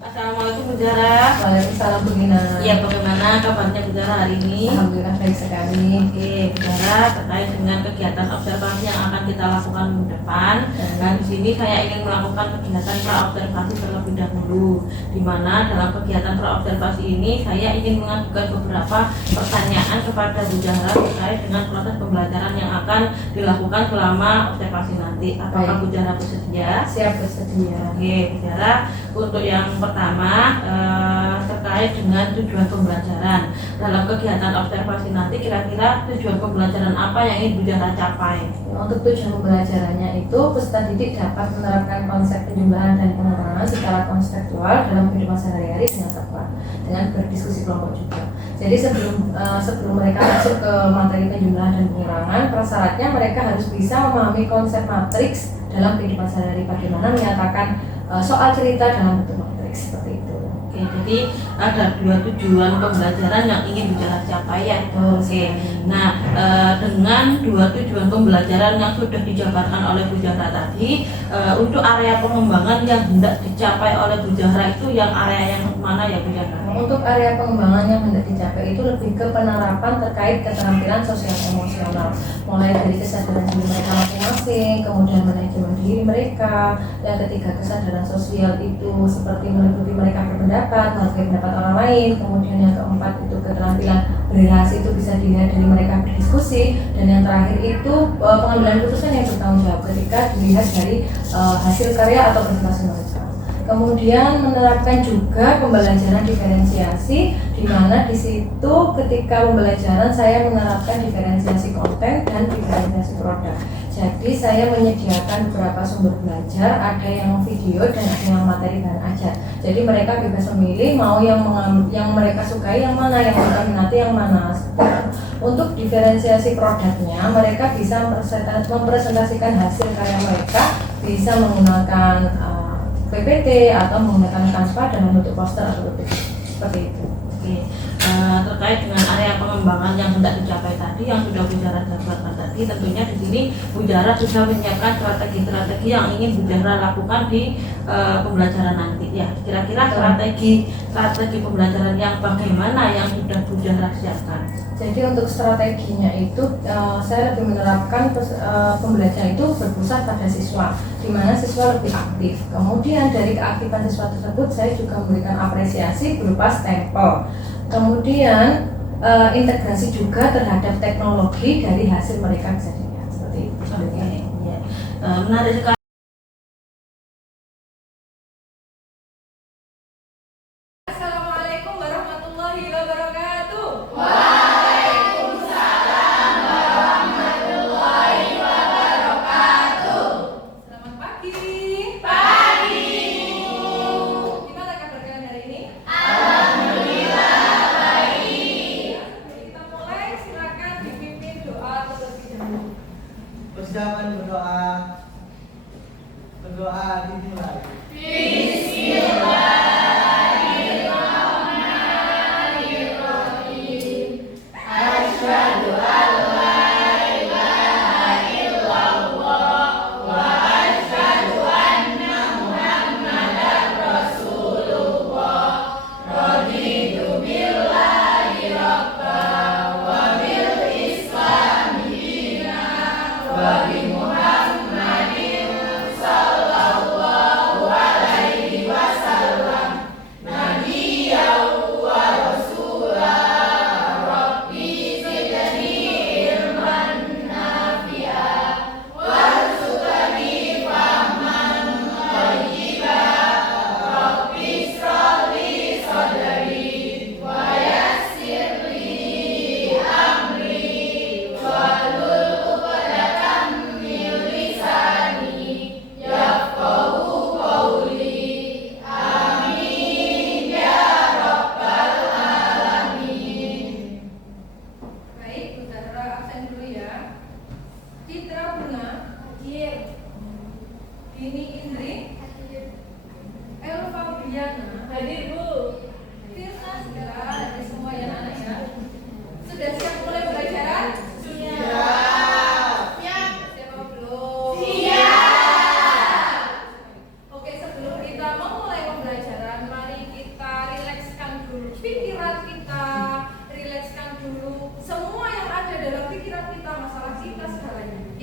Assalamualaikum Bu Zara. Waalaikumsalam Bu Gina. Iya, bagaimana kabarnya Bu Zara hari ini? Alhamdulillah baik sekali. Oke, Bu Zara, terkait dengan kegiatan observasi yang akan kita lakukan minggu depan. Nah, di sini saya ingin melakukan kegiatan praobservasi terlebih dahulu. Di mana dalam kegiatan praobservasi ini saya ingin mengajukan beberapa pertanyaan kepada Bu Zara terkait dengan proses pembelajaran yang akan dilakukan selama observasi nanti. Apakah Bu Zara bersedia? Siap, bersedia. Oke, Bu Zara, untuk yang pertama terkait dengan tujuan pembelajaran. Dalam kegiatan observasi nanti kira-kira tujuan pembelajaran apa yang ingin Bu Zara capai? Untuk tujuan pembelajarannya itu peserta didik dapat menerapkan konsep penjumlahan dan pengurangan secara konseptual dalam kehidupan sehari-hari dengan tepat, dengan berdiskusi kelompok juga. Jadi sebelum mereka masuk ke materi penjumlahan dan pengurangan, prasyaratnya mereka harus bisa memahami konsep matriks dalam kehidupan sehari-hari, bagaimana menyatakan soal cerita dalam bentuk matriks seperti itu. Oke, jadi ada dua tujuan pembelajaran yang ingin Bu Zara capai ya. Oke. Nah, dengan dua tujuan pembelajaran yang sudah dijabarkan oleh Bu Zara tadi, untuk area pengembangan yang hendak dicapai oleh Bu Zara itu yang area yang mana ya Bu Zara? Untuk area pengembangan yang hendak dicapai itu lebih ke penerapan terkait keterampilan sosial emosional, mulai dari kesadaran diri mereka masing-masing, kemudian manajemen diri mereka, yang ketiga kesadaran sosial itu seperti meliputi mereka berpendapat, menghargai pendapat orang lain, kemudian yang keempat itu keterampilan berrelasi itu bisa dilihat dari mereka berdiskusi, dan yang terakhir itu pengambilan keputusan yang bertanggung jawab ketika dilihat dari hasil karya atau presentasi mereka. Kemudian menerapkan juga pembelajaran diferensiasi, di mana di situ ketika pembelajaran saya menerapkan diferensiasi konten dan diferensiasi produk. Jadi saya menyediakan beberapa sumber belajar, ada yang video dan ada yang materi dan ajar. Jadi mereka bebas memilih mau yang mereka sukai yang mana, yang mereka minati yang mana. Untuk diferensiasi produknya, mereka bisa mempresentasikan hasil karya mereka, bisa menggunakan PPT atau menggunakan Canva dalam bentuk poster atau PPT seperti itu. Oke. Terkait dengan area pengembangan yang hendak dicapai tadi yang sudah Bu Zara jabarkan tadi, tentunya di sini Bu Zara sudah menyiapkan strategi-strategi yang ingin Bu Zara lakukan di pembelajaran nanti ya. Kira-kira strategi pembelajaran yang bagaimana yang sudah Bu Zara siapkan? Jadi untuk strateginya itu saya lebih menerapkan pembelajaran itu berpusat pada siswa, di mana siswa lebih aktif. Kemudian dari keaktifan siswa tersebut saya juga memberikan apresiasi berupa stempel. Kemudian integrasi juga terhadap teknologi dari hasil mereka bisa dilihat seperti itu. Oke, ya. Menarik sekali. Assalamualaikum warahmatullahi wabarakatuh. Selamat pagi. Gimana kabar kalian hari ini? Kita mulai, silakan dipimpin doa terlebih dahulu. Persiapan berdoa dimulai.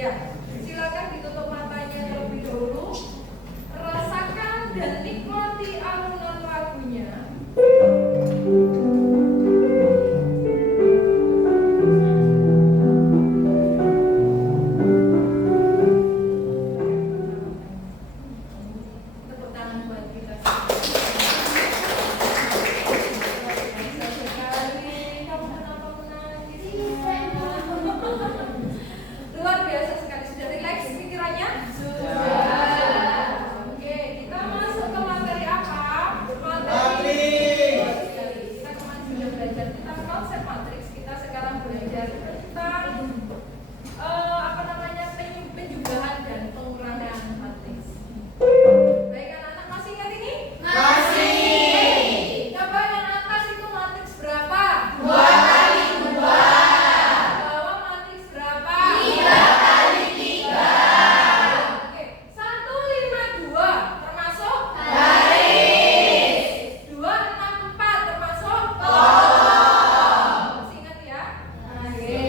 Ya, silakan ditutup matanya terlebih dahulu. Rasakan dan nikmati alunan lagunya. Tepuk tangan buat kita semua. Bisa sekali. Kamu kenapa menangis? Luar biasa sekali. Sudah rileks pikirannya? Sudah. Oke, kita masuk ke materi apa? Materi. Kita kemarin sudah belajar tentang konsep matriks. Kita sekarang belajar tentang penjumlahan dan pengurangan matriks. Baik anak-anak, masih ingat ini? Masih. Coba yang atas itu matriks berapa? 2 kali 2. Bawah matriks berapa? 3 kali 3. Oke, 152 termasuk baris. 264 termasuk kolom. Masih ingat ya? Oke.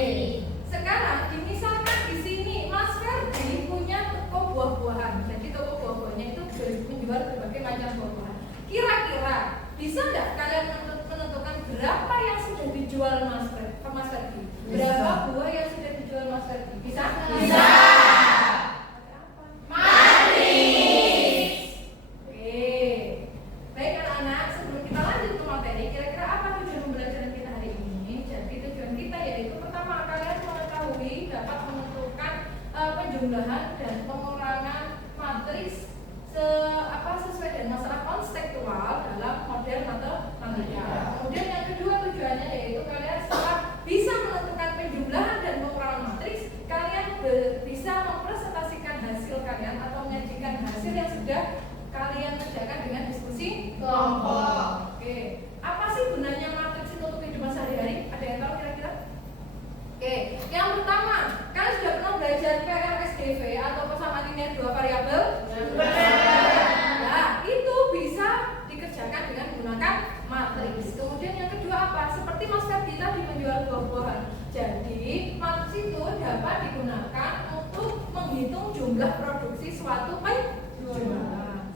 Sekarang dimisalkan di sini Mas Ferdi punya toko buah-buahan. Jadi toko buah-buahnya itu menjual berbagai macam buah-buahan. Kira-kira bisa nggak kalian menentukan berapa yang sudah dijual Mas Ferdi? Berapa buah yang sudah dijual Mas Ferdi? Bisa? Bisa. Matriks. Oke. Baik anak-anak, sebelum kita lanjut ke materi, kira-kira apa tujuan pembelajaran kita hari ini? Jadi tujuan kita yaitu pertama, kalian mengetahui dapat menentukan penjumlahan dan pengurangan matriks sesuai dengan masalah konseptual dalam model matematika. Kemudian yang kedua tujuannya yaitu kalian setelah bisa menentukan penjumlahan dan pengurangan matriks, kalian bisa mempresentasikan hasil kalian atau menyajikan hasil yang sudah kalian kerjakan dengan diskusi kelompok. Oke, apa sih gunanya matriks itu untuk kehidupan sehari-hari? Ada yang tahu kira-kira? Oke, yang pertama, kalian sudah pernah belajar PRSDV atau persamaan linear dua variabel? Nah, itu bisa dikerjakan dengan menggunakan matriks. Kemudian yang kedua apa? Seperti Mas Ferdi tadi menjual buah-buahan. Jadi, matriks itu dapat digunakan untuk menghitung jumlah produksi suatu penjualan.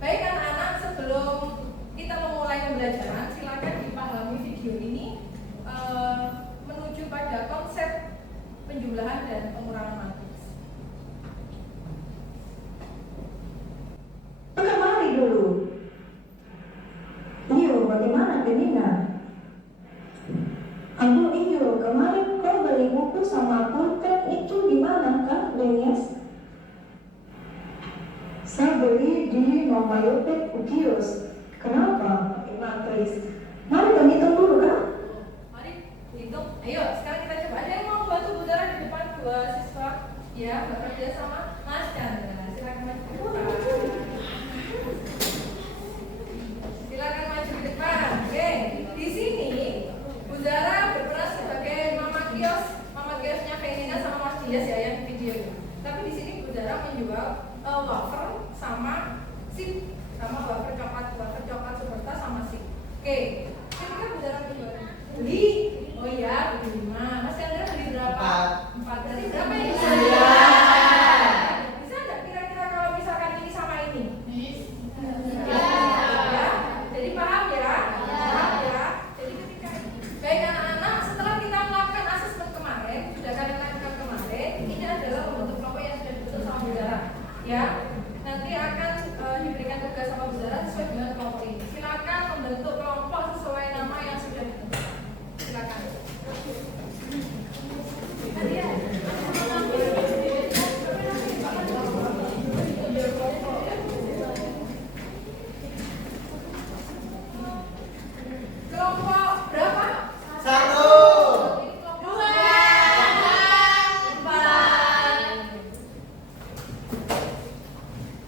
Baik anak-anak, sebelum kita memulai pembelajaran, silakan dipahami video ini menuju pada konsep penjumlahan dan pengurangan matriks. Kemari dulu. Iyo, bagaimana Benina? Aduh Iyo, kemarin kau beli buku sama pulpen itu di mana kah, Lenias? Saya beli di Mama Yopet Ukios. Kenapa? Pakai matriks. Mari kami hitung dulu kan? Mari hitung. Ayo, sekarang kita coba. Ada yang mau bantu Budara di depan dua siswa? Ya, bekerja sama Mas Chandra. Silakan maju ke depan. Silakan maju ke depan. Oke, di sini Budara berperan sebagai mama kiosnya Venina sama Mas Dias ya yang video ini. Tapi di sini Budara menjual wafer sama sip, sama wafer coklat seperti sama sip. Oke, kira-kira Budara beli? Oh iya, beli 5. Mas Chandra beli berapa? 4. Berarti berapa yang bisa? Bisa nggak kira-kira kalau misalkan ini sama ini? Bisa. Ya. Jadi paham ya? Paham ya? Jadi ketika baik anak-anak, setelah kita melakukan asesmen kemarin, sudah kalian lakukan kemarin, ini adalah membentuk kelompok yang sudah dibentuk sama Budara. Ya, nanti akan diberikan tugas sama Budara sesuai dengan kelompok ini. Silakan membentuk kelompok sesuai nama yang sudah ditentukan. Silakan. Kelompok berapa? 1. 2. 4.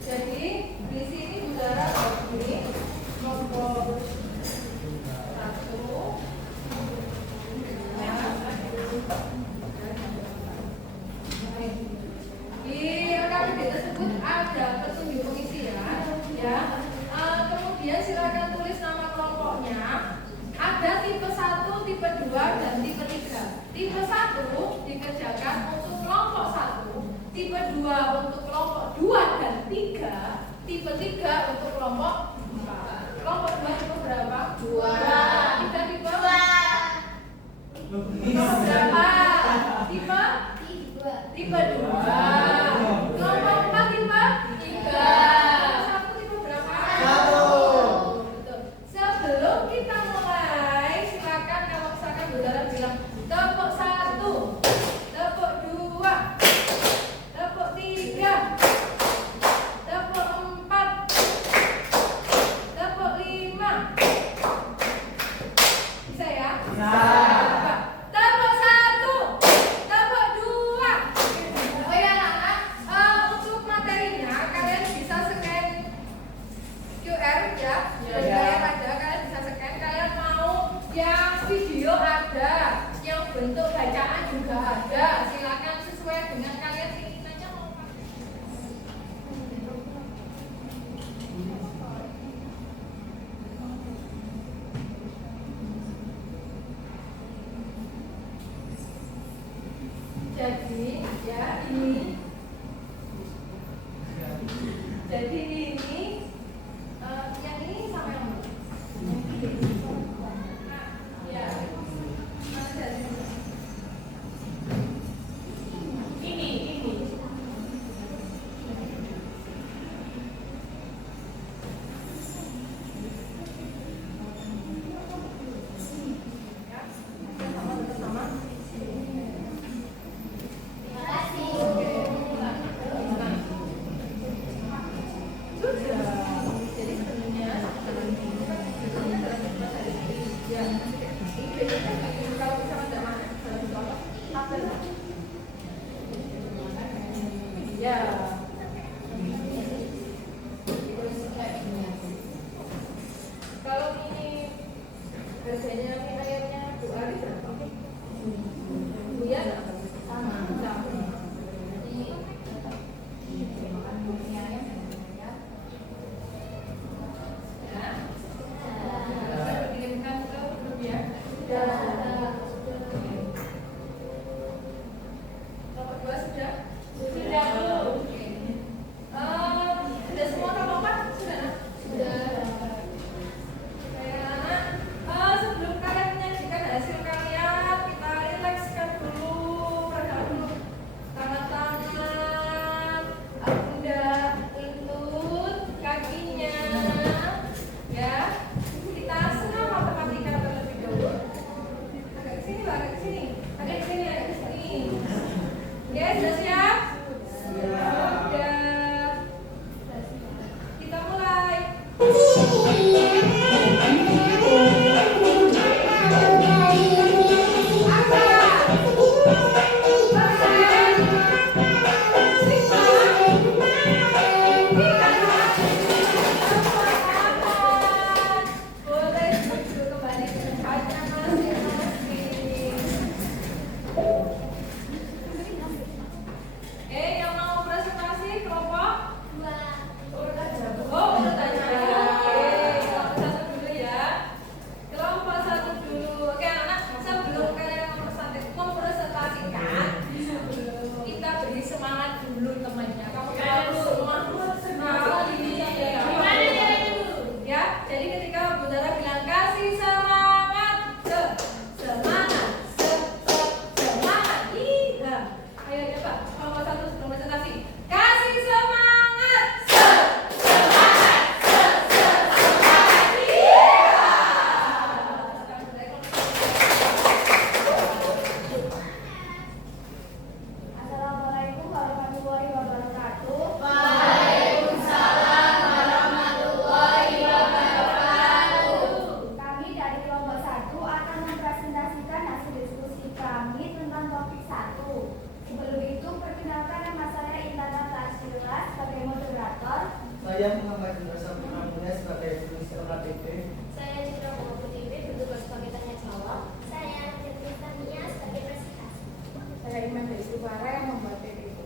Jadi di sini Budara bagi kelompok 1. Di RKPD tersebut ada petunjuk pengisian, ya. Kemudian silakan tulis nama kelompoknya. Ada tipe 1, tipe 2, dan tipe 3. Tipe 1 dikerjakan untuk kelompok 1. tipe 2 untuk kelompok 2 dan 3, tipe 3 untuk kelompok 4. Kelompok 2 tipe berapa? 2. Tipe tipe berapa? Tipe 2. Kelompok 4 tipe 3. Satu tipe berapa? 1. Betul. Sebelum kita mulai, silakan kalau misalkan saudara bilang tepuk 1, tepuk 2, tepuk 3, tepuk 4, tepuk 5. Bisa ya? Bisa. Tepuk 1, tepuk 2. Oh ya anak-anak, untuk materinya kalian bisa scan QR ya. Dan kalian ada, kalian bisa scan. Kalian mau yang video ada, yang bentuk bacaan juga ada. Silakan sesuai dengan kalian ingin aja mau pakai. Jadi ya ini yang ini sama yang mana? Nah, ya. Mana dari mana? Ini. Ya, sama. Jadi sebenarnya kalau misalnya ada ya. Kalau ini harganya mie ayamnya 2 hari berapa? Ya, sama. Dikirimkan ke grup ya. Nomor 2 sudah? Sudah belum? Sudah semua nomor 4? Sudah? Sudah. Sebelum kalian menyajikan hasil kalian, kita rilekskan dulu, redakan dulu tangan-tangan, pundak, lutut, kakinya, ya. Kita senam matematika terlebih dahulu. Agak ke sini, agak ke sini, agak ke sini, agak ke sini. Ya, sudah siap? Sudah. Kita mulai. Boleh duduk kembali ke tempatnya masing-masing. Yang mau presentasi kelompok? 2. Urutan aja. Kelompok 1 dulu ya. Kelompok 1 dulu. Oke anak, sebelum kalian mempresentasikan, kita beri semangat dulu temannya. Kamu tahu semangat ini ya. Jadi ketika Bundara bilang kasih semangat, semangat. Iya. Ayo coba kelompok 1 sebelum presentasi. Kasih semangat. Assalamualaikum warahmatullahi wabarakatuh. Waalaikumsalam warahmatullahi wabarakatuh. Kami dari kelompok 1 akan mempresentasikan hasil diskusi kami tentang topik 1. Sebelum itu, perkenalkan nama saya Intana Tasila sebagai moderator. Saya Muhammad Indra Mulia sebagai jurus OKTP. Saya Citra Putri bertugas sebagai tanya jawab. Saya Tirta Mia sebagai presentasi. Saya Iman dari Suara yang membuat PPT.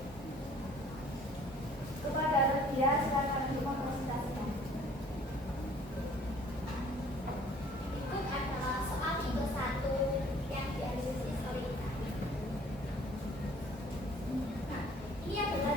Kepada Rodia, silakan untuk mempresentasikan. Ikut adalah soal tipe 1 yang dianalisis oleh kita. Nah, ini adalah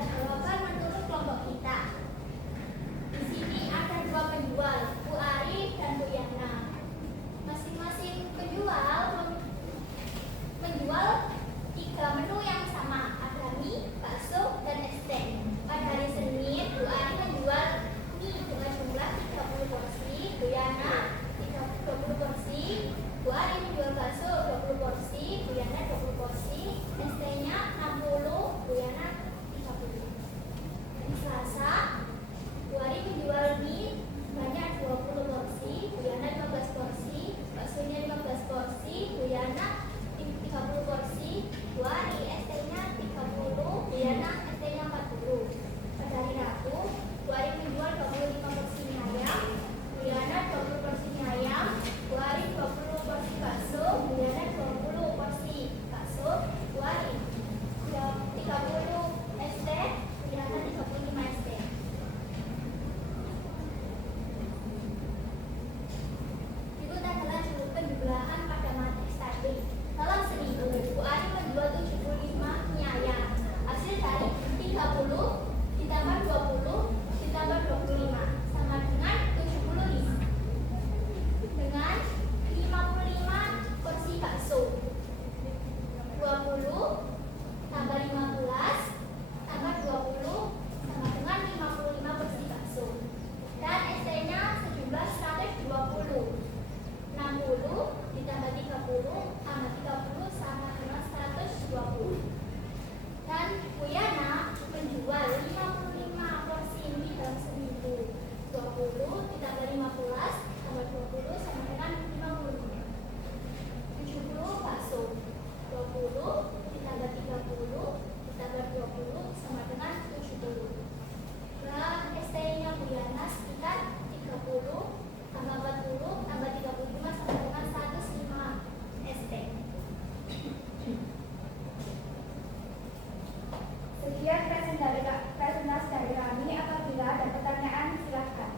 Sekian presentasi dari kami. Apabila ada pertanyaan, silakan.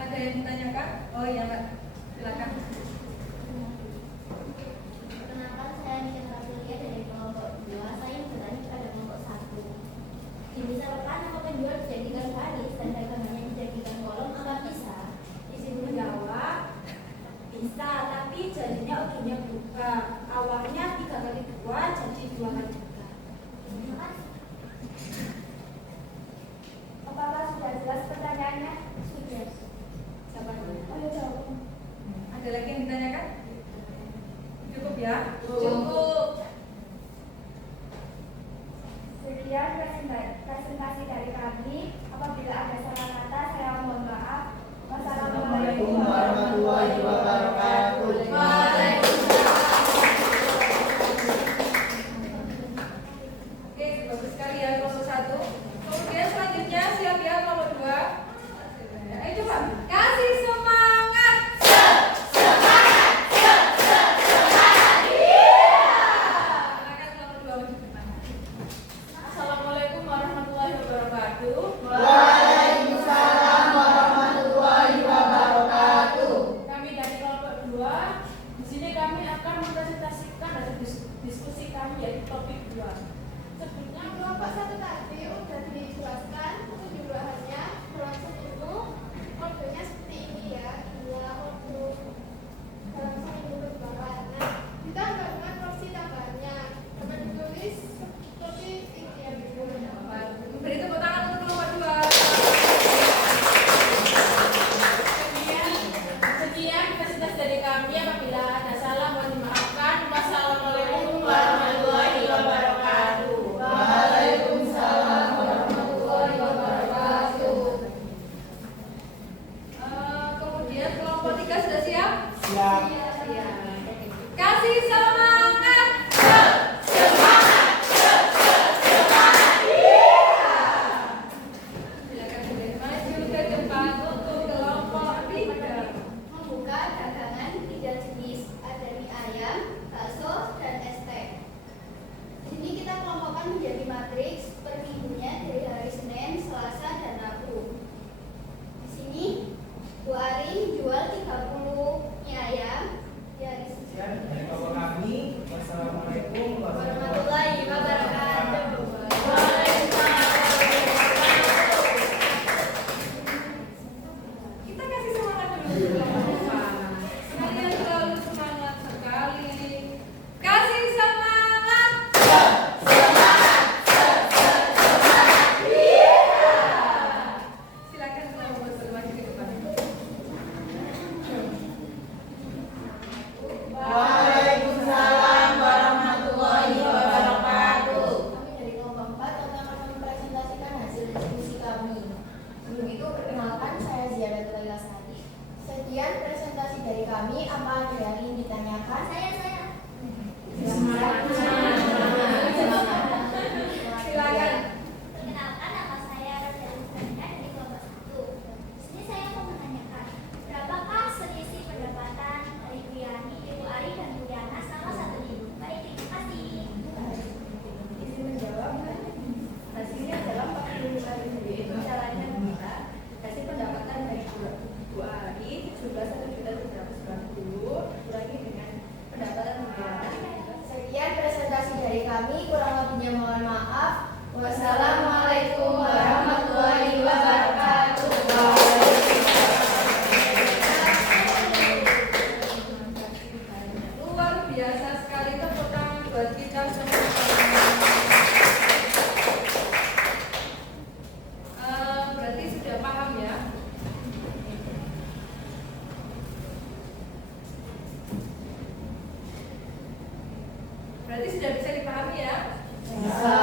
Ada yang ditanyakan? Oh iya Mbak, silakan. Perkenalkan, saya Nita Julia dari kelompok 2. Saya bertanya pada kelompok 1. Misalkan nama penjual dijadikan baris dan dagangannya dijadikan kolom, apa bisa? Izin menjawab, bisa, tapi jadinya ujungnya buka. Awalnya 3 kali 2 jadi 2 kali 3. Apakah sudah jelas pertanyaannya? Sudah. Siapa dulu? Ayo jawab. Ada lagi yang ditanyakan? Cukup ya? Cukup. Sekian presentasi dari kami. Apabila ada salah kata, saya mohon maaf. Wassalamualaikum warahmatullahi wabarakatuh. Oke, bagus sekali ya kelompok 1. Kemudian selanjutnya siap ya kelompok 2. Ayo coba kasih semangat. Silakan kelompok 2 maju ke depan. Assalamualaikum warahmatullahi wabarakatuh. Waalaikumsalam warahmatullahi wabarakatuh. Kami dari kelompok 2. Di sini kami akan mempresentasikan hasil diskusi kami yaitu topik 2. Sebelumnya Kelompok 1 tadi sudah dijelaskan penyuluhannya berlangsung itu kodenya seperti ini ya, 2 kode dalam seminggu berbahan. Nah, ditambah dengan porsi tambahannya dapat ditulis seperti ini ya, Beri tepuk tangan untuk kelompok 2. Sekian presentasi dari kami. Apabila ada salah mohon dimaafkan. Wassalamualaikum warahmatullahi wabarakatuh. Waalaikumsalam warahmatullahi wabarakatuh. Kemudian kelompok 3 sudah siap? Siap. Kasih semangat. Silakan boleh maju ke depan untuk kelompok 3. membuka dagangan 3 jenis, ada mie ayam, bakso, dan es teh. Di sini kita kelompokkan menjadi matriks per minggunya dari hari Senin, Selasa, dan Rabu. Di sini Bu Arin jual 30 mie ayam di hari Senin. Sekian dari kelompok kami. Wassalamualaikum Warahmatullahi wabarakatuh. Kita kasih semangat dulu kelompok 4. Kalian selalu semangat sekali. Kasih semangat. Silakan kelompok bermaju ke depan. Waalaikumsalam warahmatullahi wabarakatuh. Kami dari kelompok 4 akan mempresentasikan hasil diskusi kami. Sebelum itu perkenalkan, saya Ziyadat Laila Sari. Sekian presentasi dari kami. Apa ada yang ingin ditanyakan? Saya. Silakan. Perkenalkan, nama saya Raja Rizana dari kelompok 1. Di sini saya mau menanyakan, berapakah selisih pendapatan dari Bu Yani, Ibu Ari, dan Bu Yana selama 1 minggu? Baik, terima kasih. Izin menjawab, hasilnya adalah 45.000, yaitu caranya adalah hasil pendapatan dari Bu Ari 17.790 kurangi dengan pendapatan Bu Yana. Sekian presentasi dari kami, kurang lebihnya mohon maaf. Wassalamualaikum warahmatullahi wabarakatuh. Luar biasa sekali, tepuk tangan buat kita semua. Berarti sudah paham ya? Berarti sudah bisa dipahami ya? Bisa.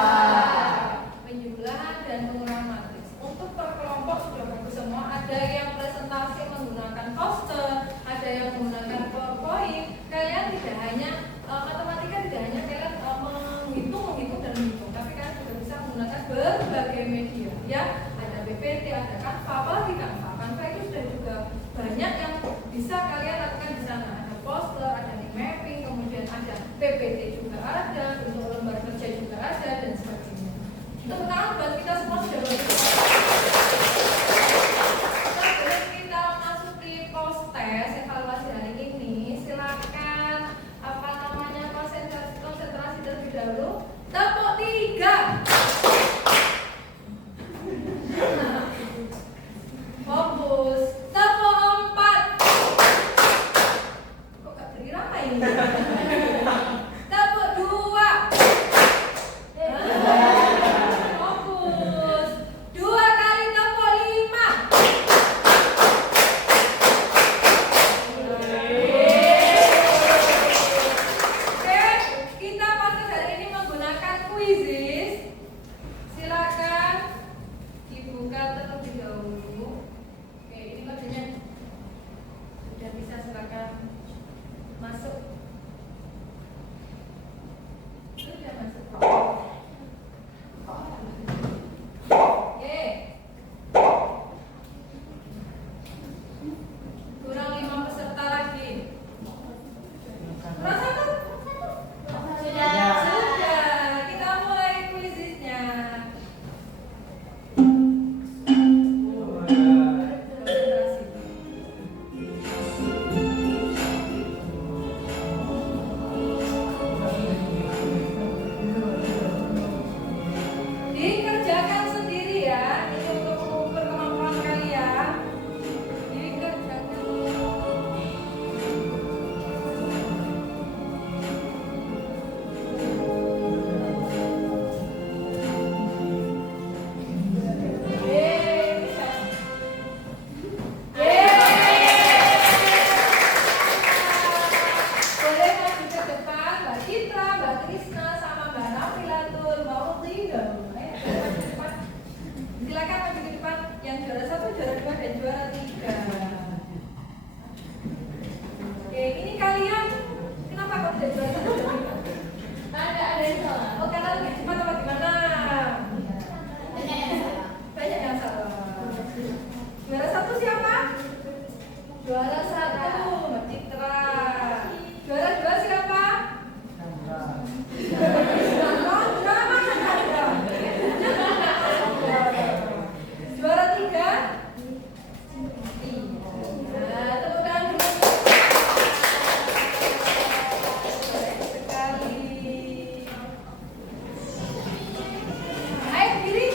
Penjumlahan dan pengurangan matriks. Untuk per kelompok sudah bagus semua. Ada yang presentasi menggunakan poster, ada yang menggunakan PowerPoint. Kalian tidak hanya matematika, tidak hanya kalian menghitung dan menghitung, tapi kalian juga bisa menggunakan berbagai media. Ya, ada PPT, ada Canva, apalagi Canva. Canva itu sudah juga banyak yang bisa kalian lakukan di sana. Ada poster, ada di mapping, kemudian ada PPT juga ada, untuk lembar kerja juga ada dan sebagainya. Tepuk tangan kuisis, silakan dibuka terlebih dahulu. Oke, ini kodenya sudah bisa, silakan masuk. Sudah masuk. Oke. Kurang 5 peserta lagi. Kurang 1? Sudah. Kita mulai kuisisnya. Dikerjakan sendiri ya. Ini untuk mengukur kemampuan kalian. Dikerjakan. Boleh maju ke depan, Mbak Citra, Mbak Krisna, sama Mbak Nafilatul, Mbak Utina. Silakan maju ke depan. Yang juara 1, juara 2, dan juara 3. Oke, ini kalian kenapa kok tidak juara 1 juara 3? Ada yang salah. Oh, karena lebih cepat apa gimana? Banyak yang salah. Juara 1 siapa? Juara 1 Mbak Citra. Juara 2 siapa? Juara 3? Nah, tepuk tangan dulu. Keren sekali. Ayo berdiri.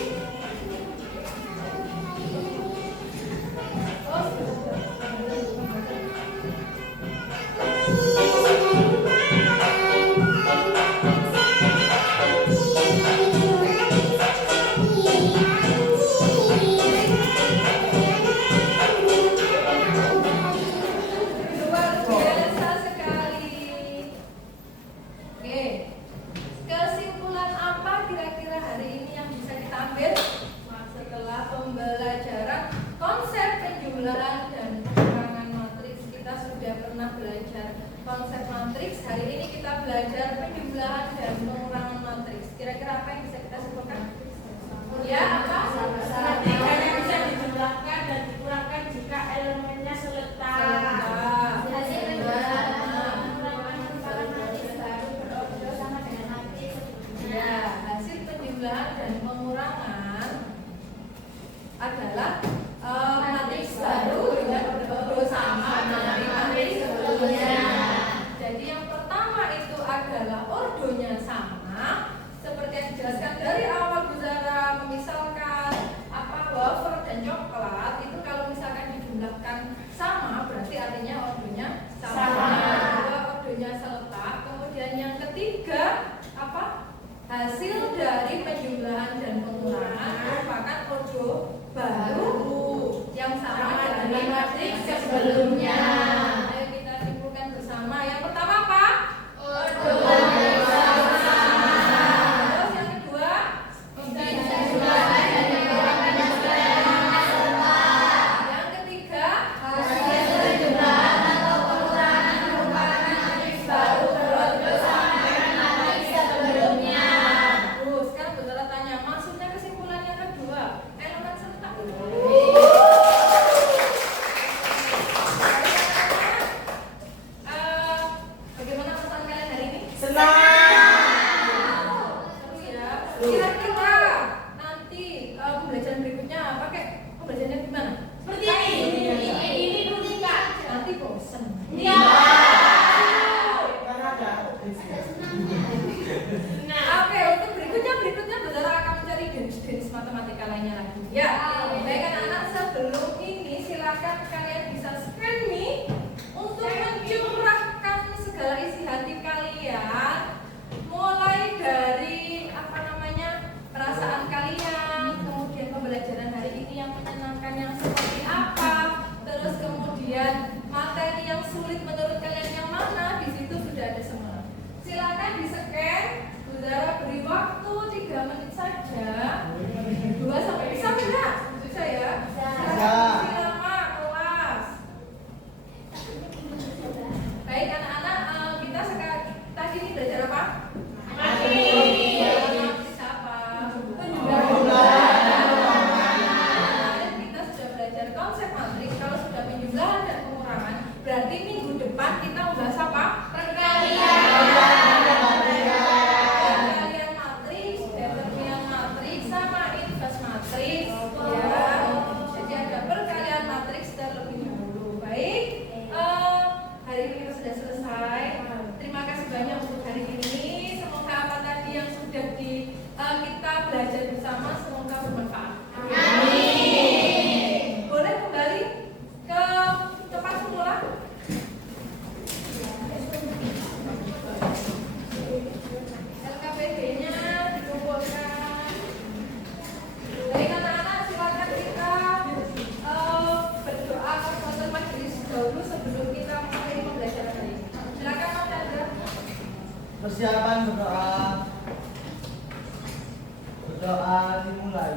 Luar biasa sekali. Oke, kesimpulan apa kira-kira hari ini yang bisa kita ambil setelah pembelajaran konsep penjumlahan dan pengurangan matriks? Kita sudah pernah belajar konsep matriks. Hari ini kita belajar penjumlahan dan pengurangan matriks. Kira-kira apa yang bisa kita simpulkan? Ya, apa? Matriks hanya bisa dijumlahkan dan dikurangkan jika elemennya seletar. Hasil penjumlahan pengurangan merupakan matriks baru berorbit sama dengan matriks sebelumnya. Ya, hasil penjumlahan dan pengurangan adalah matriks baru dengan berorbit sama dengan matriks sebelumnya. Jadi yang pertama itu adalah ordonya sama, seperti yang dijelaskan dari awal Bu Zara. Misalkan wafer dan coklat itu kalau misalkan dijumlahkan sama berarti artinya ordonya sama. Kedua, ordonya seletak. Kemudian yang ketiga hasil dari penjumlahan dan pengurangan merupakan ordo baru yang sama dengan matriks sebelumnya. Ayo kita simpulkan bersama. Yang pertama apa? Ordonya sama. Terus yang kedua, penjumlahan dan pengurangan yang seletar. Yang ketiga, hasil penjumlahan atau pengurangan merupakan matriks baru berorbit sama dengan matriks sebelumnya. Terus sekarang Bu Zara tanya, maksudnya kesimpulan yang kedua, elemen seletar. Bagaimana pesan kalian hari ini? Seru ya. Kira-kira nanti pembelajaran berikutnya pakai pembelajarannya gimana? Seperti ini dulu Kak. Nanti bosen. Iya. Oke, untuk berikutnya Bu Zara akan mencari jenis matematika lainnya lagi. Ya. Baik anak-anak, sebelum ini silakan kalian bisa scan me untuk mencurahkan segala isi hati kalian, mulai dari perasaan kalian, kemudian pembelajaran hari ini yang menyenangkan yang seperti apa, terus kemudian materi yang sulit menurut kalian yang mana, di situ sudah ada semua. Silakan di scan. Bu Zara beri waktu belajar bersama semoga bermanfaat. Amin. Boleh kembali ke tempat semula? LKPD-nya dikumpulkan. Baik anak-anak, silakan kita berdoa kepada majelis dahulu sebelum kita mulai pembelajaran hari ini. Silakan Mas Chandra. Persiapan berdoa. Berdoa dimulai.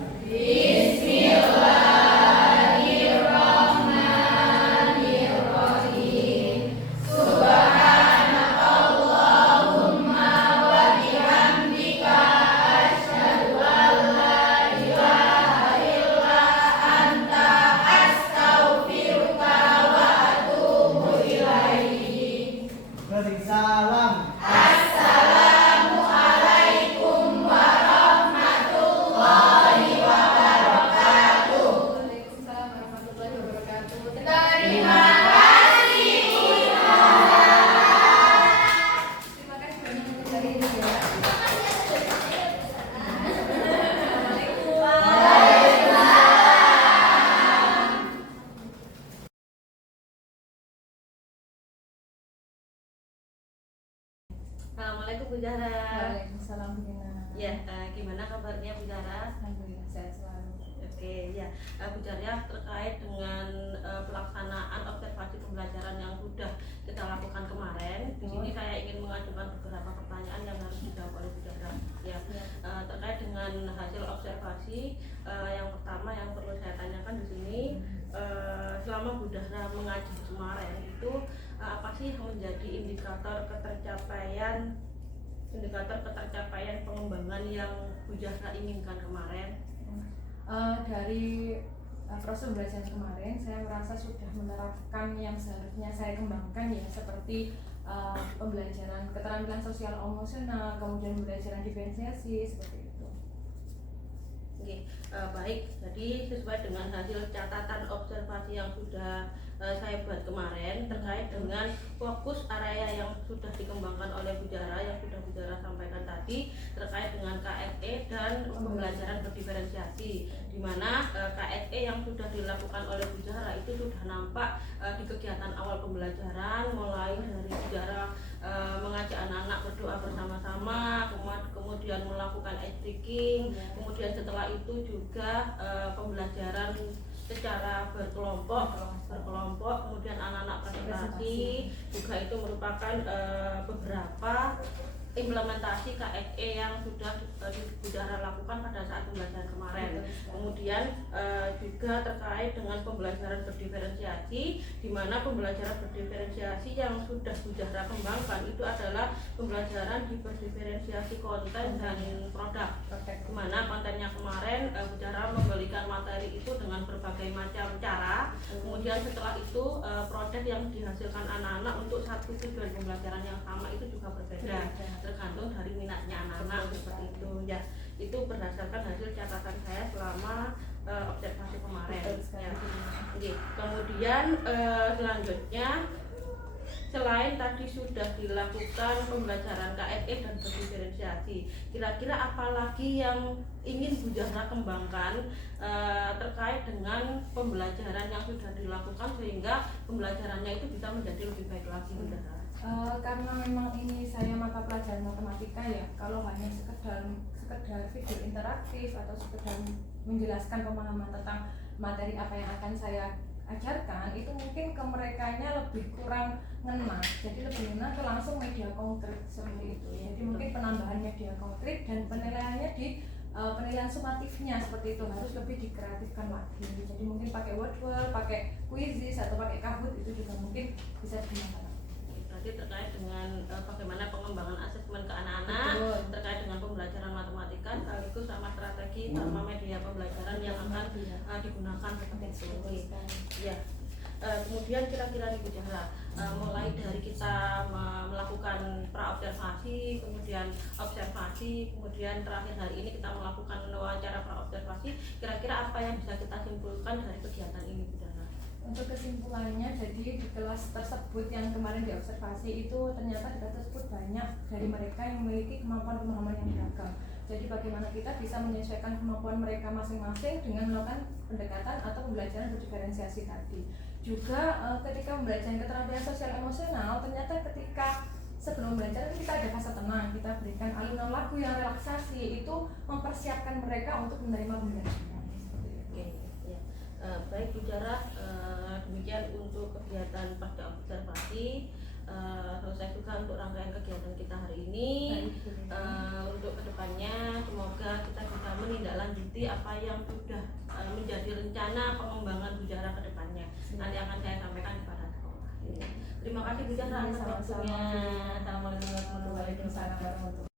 Beri salam. Waalaikumsalam warahmatullahi wabarakatuh. Terima kasih. Terima kasih banyak untuk hari ini ya. Assalamualaikum Bu Zahra. Waalaikumsalam Bu Dina. Ya, gimana kabarnya Bu Zahra? Alhamdulillah sehat selalu. Oke, ya Bu Zahra, terkait dengan pelaksanaan observasi pembelajaran yang sudah kita lakukan kemarin, di sini saya ingin mengajukan beberapa pertanyaan yang harus dijawab oleh Bu Zahra. Ya, terkait dengan hasil observasi, yang pertama yang perlu saya tanyakan di sini, selama Bu Zahra mengaji kemarin itu apa sih yang menjadi indikator ketercapaian pengembangan yang Bu Zahra inginkan kemarin? Dari proses belajar kemarin saya merasa sudah menerapkan yang seharusnya saya kembangkan ya, seperti pembelajaran keterampilan sosial emosional, kemudian pembelajaran diferensiasi seperti itu. Oke, baik. Jadi sesuai dengan hasil catatan observasi yang sudah saya buat kemarin terkait dengan fokus area yang sudah dikembangkan oleh Bu Zahra, yang sudah Bu Zahra sampaikan tadi terkait dengan KSE dan pembelajaran berdiferensiasi, di mana KSE yang sudah dilakukan oleh Bu Zahra itu sudah nampak di kegiatan awal pembelajaran, mulai dari Bu Zahra mengajak anak-anak berdoa bersama-sama, kemudian melakukan ice breaking, kemudian setelah itu juga pembelajaran secara berkelompok, kemudian anak-anak presentasi, juga itu merupakan beberapa implementasi KSE yang sudah Bu Zahra lakukan pada saat pembelajaran kemarin. Kemudian juga terkait dengan pembelajaran berdiferensiasi, di mana pembelajaran berdiferensiasi yang sudah Bu Zahra kembangkan itu adalah pembelajaran berdiferensiasi konten dan produk. Di mana kontennya kemarin Bu Zahra memberikan materi itu dengan berbagai macam cara. Kemudian setelah itu produk yang dihasilkan anak-anak untuk satu tujuan pembelajaran yang sama itu juga berbeda, tergantung dari minatnya anak-anak seperti itu ya. Itu berdasarkan hasil catatan saya selama observasi kemarin ya. Kemudian selanjutnya, selain tadi sudah dilakukan pembelajaran KSE dan berdiferensiasi, kira-kira apa lagi yang ingin Bu Zahra kembangkan terkait dengan pembelajaran yang sudah dilakukan sehingga pembelajarannya itu bisa menjadi lebih baik lagi Bu Zahra? Karena memang ini saya mata pelajaran matematika ya, kalau hanya sekedar video interaktif atau sekedar menjelaskan pemahaman tentang materi apa yang akan saya ajarkan, itu mungkin ke merekanya lebih kurang ngena, jadi lebih ngena ke langsung media konkret seperti itu. Jadi mungkin penambahan media konkret dan penilaiannya di penilaian sumatifnya seperti itu harus lebih dikreatifkan lagi. Jadi mungkin pakai wordwall, pakai quizzes atau pakai Kahoot itu juga mungkin bisa digunakan. Berarti terkait dengan bagaimana pengembangan asesmen ke anak-anak, terkait dengan pembelajaran matematika sekaligus sama strategi sama media pembelajaran yang akan digunakan seperti itu. Ya. Kemudian kira-kira nih Bu Zahra, mulai dari kita melakukan praobservasi, kemudian observasi, kemudian terakhir hari ini kita melakukan wawancara praobservasi, kira-kira apa yang bisa kita simpulkan dari kegiatan ini Bu Zahra? Untuk kesimpulannya, jadi di kelas tersebut yang kemarin diobservasi itu ternyata di kelas tersebut banyak dari mereka yang memiliki kemampuan pemahaman yang beragam. Jadi bagaimana kita bisa menyesuaikan kemampuan mereka masing-masing dengan melakukan pendekatan atau pembelajaran berdiferensiasi tadi. Juga ketika pembelajaran keterampilan sosial emosional, ternyata ketika sebelum belajar kita ada fase tenang, kita berikan alunan lagu yang relaksasi, itu mempersiapkan mereka untuk menerima pembelajaran. Oke, ya. Baik Bu Jara, demikian untuk kegiatan pada observasi. Selesai juga untuk rangkaian kegiatan kita hari ini. Untuk kedepannya semoga kita bisa menindaklanjuti apa yang sudah menjadi rencana pengembangan Bu Jara kedepannya. Nanti akan saya sampaikan kepada sekolah. Terima kasih Bu Jara atas waktunya. Assalamualaikum warahmatullahi wabarakatuh.